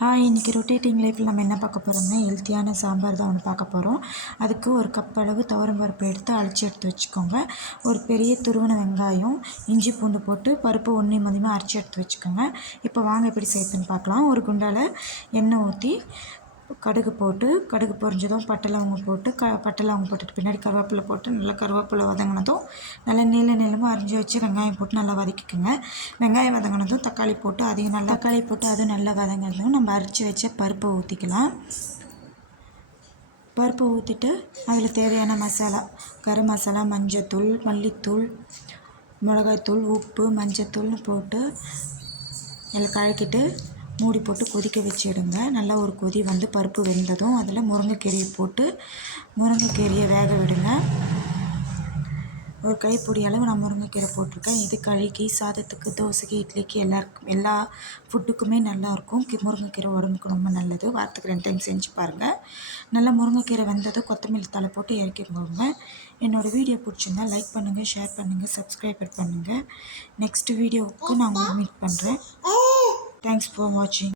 Hi இன்றைக்கி rotating லைஃப்பில் நம்ம என்ன பார்க்க போகிறோம்னா ஹெல்த்தியான சாம்பார் தான் ஒன்று பார்க்க போகிறோம் அதுக்கு ஒரு கப் அளவு துவரம் பருப்பு எடுத்து அழிச்சி எடுத்து வச்சுக்கோங்க. ஒரு பெரிய துருவன வெங்காயம் இஞ்சி பூண்டு போட்டு பருப்பு ஒன்றே மதியமாக அரைச்சி எடுத்து வச்சுக்கோங்க. இப்போ வாங்க எப்படி சேர்த்துன்னு பார்க்கலாம். ஒரு குண்டால் எண்ணெய் ஊற்றி கடுகு போட்டு கடுகு பொறிஞ்சதும் பட்டை லவங்கம் போட்டு க பட்டை லவங்கம் போட்டுட்டு பின்னாடி கருவேப்பிலை போட்டு நல்லா கருவேப்பிலை வதங்கினதும் நல்லா நீள நீளமாக அரிஞ்சு வச்சு வெங்காயம் போட்டு நல்லா வதக்கிக்கோங்க. வெங்காயம் வதங்கினதும் தக்காளி போட்டு அதையும் நல்லா தக்காளி போட்டு அதுவும் நல்லா வதங்கினதும் நம்ம அரைச்சி வச்ச பருப்பை ஊற்றிக்கலாம் பருப்பை ஊற்றிட்டு அதில் தேவையான மசாலா கரம் மசாலா மஞ்சத்தூள் மல்லித்தூள் மிளகாய்த்தூள் உப்பு மஞ்சத்தூள்னு போட்டு எல்லாம் கழக்கிட்டு மூடி போட்டு கொதிக்க வச்சிடுங்க. நல்லா ஒரு கொதி வந்து பருப்பு வெந்ததும் அதில் முருங்கைக்கீரையை போட்டு முருங்கைக்கீரையை வேக விடுங்க. ஒரு கைப்பிடி அளவு நான் முருங்கைக்கீரை போட்டிருக்கேன். இது கழுகி சாதத்துக்கு தோசைக்கு இட்லிக்கு எல்லாருக்கும் எல்லா ஃபுட்டுக்குமே நல்லாயிருக்கும் கி முருங்கைக்கீரை உடம்புக்கு ரொம்ப நல்லது. வாரத்துக்கு ரெண்டு டைம் செஞ்சு பாருங்கள் நல்லா முருங்கைக்கீரை வந்ததும் கொத்தமல்லி தலை போட்டு இறக்கிக்கோங்க என்னோடய வீடியோ பிடிச்சிருந்தா லைக் பண்ணுங்கள் ஷேர் பண்ணுங்கள் சப்ஸ்கிரைபர் பண்ணுங்கள் நெக்ஸ்ட் வீடியோவுக்கு நான் உங்களை மீட் பண்ணுறேன் தேங்க்ஸ் ஃபார் வாட்சிங்